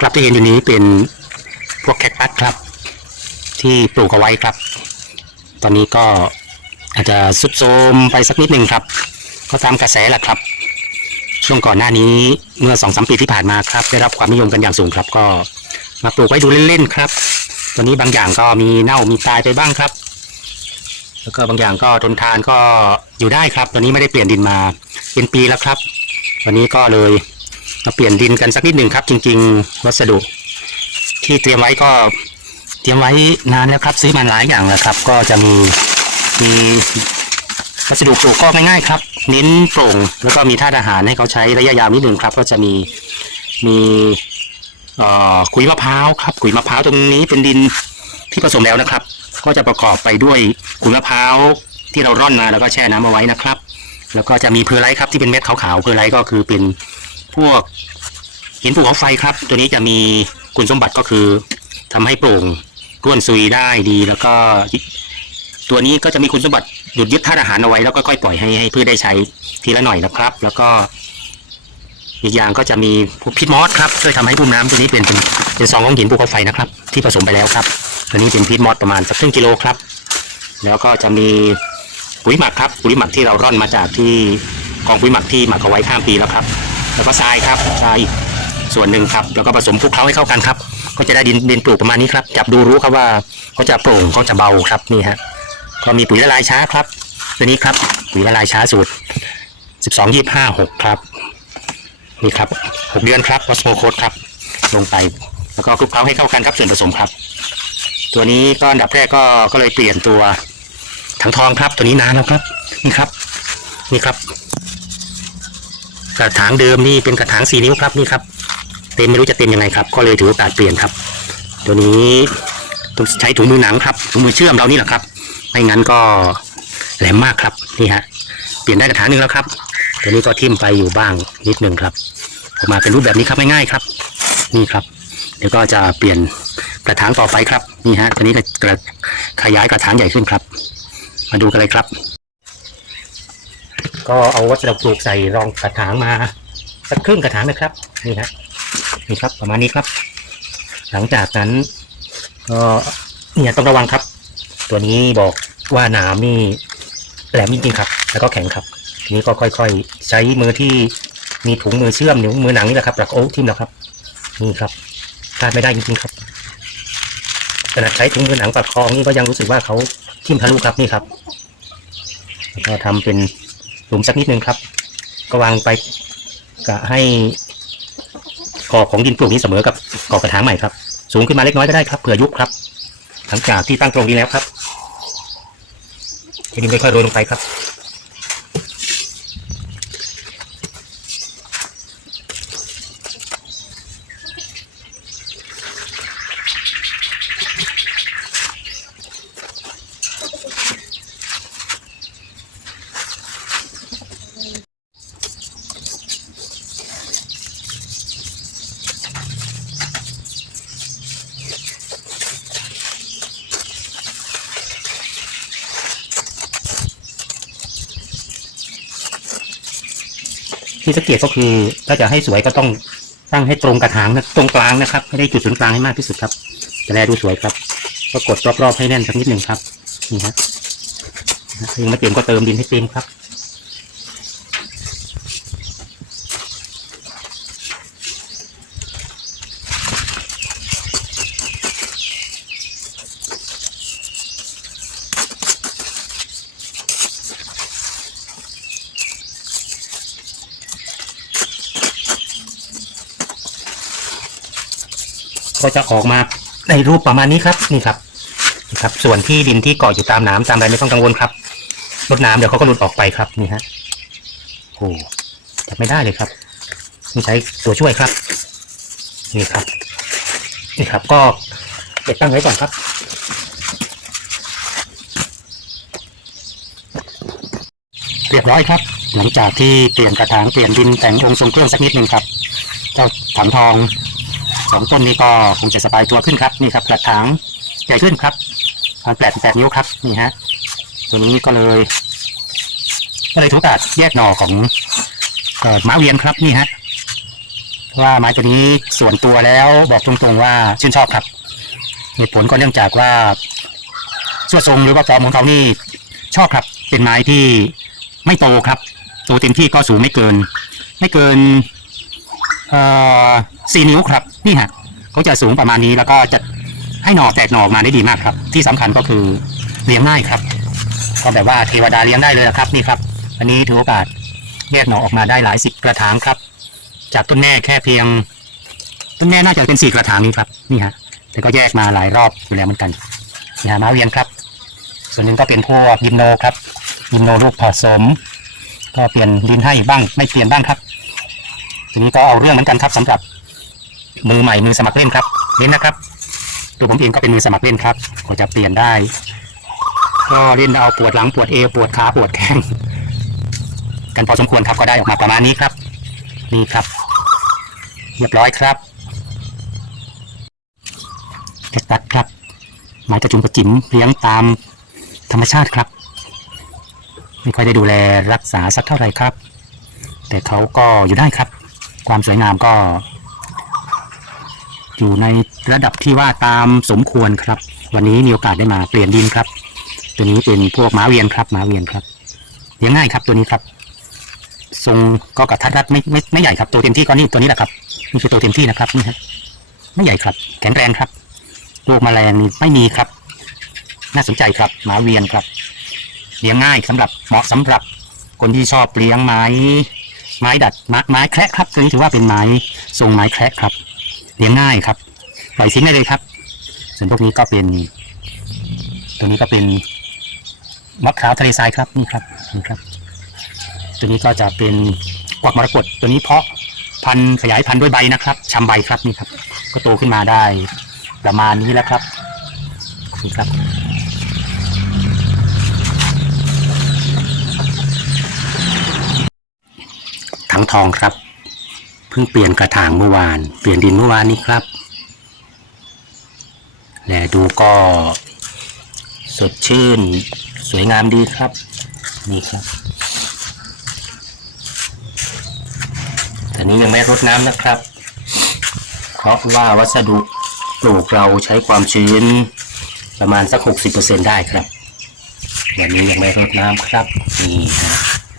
ครับที่เห็นอยู่นี้เป็นพวกแคคตัสครับ ที่ปลูกเอาไว้ครับ ตอนนี้ก็อาจจะสุดโทมไปสักนิดหนึ่งครับ ก็ตามกระแสแหละครับ ช่วงก่อนหน้านี้เมื่อสองสามปีที่ผ่านมาครับ ได้รับความนิยมกันอย่างสูงครับ ก็มาปลูกไว้ดูเล่นๆครับ ตอนนี้บางอย่างก็มีเน่ามีตายไปบ้างครับ แล้วก็บางอย่างก็ทนทานก็อยู่ได้ครับ ตอนนี้ไม่ได้เปลี่ยนดินมาเป็นปีแล้วครับ วันนี้ก็เลย มาเปลี่ยนดินกันสักนิดหนึ่งครับ จริง ๆ วัสดุ ที่เตรียมไว้ก็เตรียมไว้นานแล้วครับ ซื้อมาหลายอย่างแล้วครับ ก็จะมีมีวัสดุปลูกก็ง่ายๆครับเน้นโปร่งแล้วก็มีธาตุอาหารให้เขาใช้ระยะยาวนิดหนึ่งครับ ก็จะมีมีขุยมะพร้าวครับขุยมะพร้าวตรงนี้เป็นดินที่ผสมแล้วนะครับ ก็จะประกอบไปด้วยขุยมะพร้าวที่เราร่อนมาแล้วก็แช่น้ำเอาไว้นะครับ แล้วก็จะมีเพอร์ไลท์ครับที่เป็นเม็ดขาวๆเพอร์ไลท์ก็คือเป็น พวกหินภูเขาไฟครับ ตัวนี้จะมีคุณสมบัติก็คือทำให้โปร่งร่วนซุยได้ดี แล้วก็ตัวนี้ก็จะมีคุณสมบัติหยุดยึดธาตุอาหารเอาไว้แล้วก็ค่อยปล่อยให้ให้พืชได้ใช้ทีละหน่อยนะครับ แล้วก็ อีกอย่างก็จะมีพวกพิษมอสครับช่วยทำให้พุ่มน้ำตัวนี้เป็นเป็นเป็นซองของหินภูเขาไฟนะครับ ที่ผสมไปแล้วครับตัวนี้เป็นพิษมอสประมาณสักครึ่งกิโลครับ แล้วก็จะมีปุ๋ยหมักครับปุ๋ยหมักที่เราร่อนมาจากที่กองปุ๋ยหมักที่หมักเอาไว้ข้ามปีแล้วครับ แล้วก็ทรายครับทรายส่วนหนึ่งครับ แล้วก็ผสมคลุกเคล้าให้เข้ากันครับ ก็จะได้ดินดินปลูกประมาณนี้ครับ จับดูรู้ครับว่าเขาจะโปร่งเขาจะเบาครับนี่ฮะก็มีปุ๋ยละลายช้าครับ ตัวนี้ครับปุ๋ยละลายช้าสูตร12 25 6ครับนี่ครับ 6 เดือนครับวอสโมโคดครับ ลงไป แล้วก็คลุกเคล้าให้เข้ากันครับส่วนผสมครับ ตัวนี้ก็อันดับแรกก็ก็เลยเปลี่ยนตัวถังทองครับ ตัวนี้นานแล้วครับ นี่ครับ นี่ครับ กระถางเดิมนี่เป็นกระถางสี่นิ้วครับนี่ครับ เต็มไม่รู้จะเต็มยังไงครับ ก็เลยถือโอกาสเปลี่ยนครับ ตัวนี้ต้องใช้ถุงมือหนังครับถุงมือเชื่อมเรานี่แหละครับ ไม่งั้นก็แหลมมากครับนี่ฮะเปลี่ยนได้กระถางหนึ่งแล้วครับ ตัวนี้ก็ทิ่มไปอยู่บ้างนิดหนึ่งครับออกมาเป็นรูปแบบนี้ครับง่ายๆครับ นี่ครับ เดี๋ยวก็จะเปลี่ยนกระถางต่อไปครับนี่ฮะตัวนี้จะกระขยายกระถางใหญ่ขึ้นครับ มาดูกันเลยครับ ก็เอาวัสดุปลูกใส่รองกระถางมาสักครึ่งกระถางนะครับ นี่ฮะนี่ครับประมาณนี้ครับ หลังจากนั้นก็เนี่ยต้องระวังครับ ตัวนี้บอกว่าหนามนี่แหลมจริงๆครับ แล้วก็แข็งครับทีนี้ก็ค่อยๆ ใช้มือที่มีถุงมือเชื่อมนิ้วมือหนังนี่แหละครับหลักโอ้ทิ่มแล้วครับนี่ครับพลาดไม่ได้จริงๆครับขนาดใช้ถุงมือหนังปัดคองนี่ก็ยังรู้สึกว่าเขาทิ่มทะลุครับนี่ครับแล้วก็ทำเป็น หลุมสักนิดนึงครับ ก็วางไปกะให้กอบของดินปลูกนี้เสมอกับกอบกระถางใหม่ครับ สูงขึ้นมาเล็กน้อยก็ได้ครับเผื่อยุบครับ หลังจากที่ตั้งตรงนี้แล้วครับทีนี้ค่อยๆโรยลงไปครับ ที่สังเกตก็คือถ้าจะให้สวยก็ต้องตั้งให้ตรงกระถางนะตรงกลางนะครับ ให้ได้จุดศูนย์กลางให้มากที่สุดครับจะได้ดูสวยครับ ก็กดรอบๆให้แน่นสักนิดหนึ่งครับนี่ฮะยังไม่เต็มก็เติมดินให้เต็มครับ ก็จะออกมาในรูปประมาณนี้ครับนี่ครับนี่ครับ ส่วนที่ดินที่เกาะอยู่ตามน้ำตามอะไรไม่ต้องกังวลครับลดน้ำเดี๋ยวเขาก็หลุดออกไปครับนี่ฮะโอ้จับไม่ได้เลยครับนี่ใช้ตัวช่วยครับ นี่ครับ นี่ครับก็เก็บตั้งไว้ก่อนครับเรียบร้อยครับ หลังจากที่เปลี่ยนกระถางเปลี่ยนดินแต่งองค์ทรงเครื่องสักนิดหนึ่งครับ เจ้าถังทอง สองต้นนี้ก็คงจะสบายตัวขึ้นครับนี่ครับกระถางใหญ่ขึ้นครับมาณแปดแปดนิ้วครับนี่ฮะตัวนี้ก็เลยก็เลยถือโอกาสแยกหน่อของออม้าเวียนครับนี่ฮะว่าไม้ตัวนี้ส่วนตัวแล้วบอกตรงๆว่าชื่นชอบครับเหตุผลก็เนื่องจากว่าส่วนทรงหรือว่าฟอร์มของเขานี่ชอบครับ เป็นไม้ที่ไม่โตครับโตเต็มที่ก็สูงไม่เกิน ไม่เกิน เอ่อสี่นิ้วครับนี่ฮะเขาจะสูงประมาณนี้แล้วก็จะให้หน่อแตกหน่อออกมาได้ดีมากครับ ที่สำคัญก็คือเลี้ยงง่ายครับก็แบบว่าเทวดาเลี้ยงได้เลยนะครับนี่ครับ อันนี้ถือโอกาสแยกหน่อออกมาได้หลายสิบกระถางครับ จากต้นแม่แค่เพียง ต้นแม่น่าจะเป็นสี่กระถางนี้ครับนี่ฮะแต่ก็แยกมาหลายรอบอยู่แล้วเหมือนกันนี่ฮะม้าเวียนครับ ส่วนหนึ่งก็เป็นพวกยิมโนครับยิมโนลูกผสม ก็เปลี่ยนดินให้บ้างไม่เปลี่ยนบ้างครับ ทีนี้ก็เอาเรื่องเหมือนกันครับสำหรับมือใหม่มือสมัครเล่นครับเล่นนะครับตัวผมเองก็เป็นมือสมัครเล่นครับก็จะเปลี่ยนได้ก็เล่นเอาปวดหลังปวดเอปวดขาปวดแข้งกันพอสมควรครับก็ได้ออกมาประมาณนี้ครับ นี่ครับ เรียบร้อยครับแคคตัสครับไม้กระจุมกระจิ๋มเลี้ยงตามธรรมชาติครับ ไม่ค่อยได้ดูแลรักษาสักเท่าไหร่ครับ แต่เขาก็อยู่ได้ครับ ความสวยงามก็ อยู่ในระดับที่ว่าตามสมควรครับ วันนี้มีโอกาสได้มาเปลี่ยนดินครับ ตัวนี้เป็นพวกม้าเวียนครับม้าเวียนครับเลี้ยงง่ายครับตัวนี้ครับ ทรงก็กระทัดรัดไม่ไม่ไม่ใหญ่ครับตัวเต็มที่ก็นี่ตัวนี้แหละครับนี่คือตัวเต็มที่นะครับนี่ครับไม่ใหญ่ครับ แข็งแรงครับลูกแมลงไม่มีครับ น่าสนใจครับหมาเวียนครับเลี้ยงง่ายสำหรับเหมาะสำหรับคนที่ชอบเลี้ยงไม้ ไม้ดัดไม้ไม้แคระครับตัวนี้ถือว่าเป็นไม้ทรงไม้แคระครับเลี้ยงง่ายครับปล่อยทิ้งได้เลยครับ ส่วนพวกนี้ก็เป็น ตัวนี้ก็เป็นมะพร้าวทะเลทรายครับนี่ครับนี่ครับ ตัวนี้ก็จะเป็นกวักมรกตตัวนี้เพาะพันขยายพันธุ์ด้วยใบนะครับชำใบครับนี่ครับ ก็โตขึ้นมาได้ประมาณนี้แล้วครับนี่ครับังทองครับ เพิ่งเปลี่ยนกระถางเมื่อวาน เปลี่ยนดินเมื่อวานนี้ครับ แลดูก็สดชื่น สวยงามดีครับ นี่ครับต่นี้ยังไม่รดน้ำนะครับ เพราะว่าวัสดุปลูกเราใช้ความชื้นประมาณสัก 60%ได้ครับ วันนี้ยังไม่รดน้ำครับ นี่นะ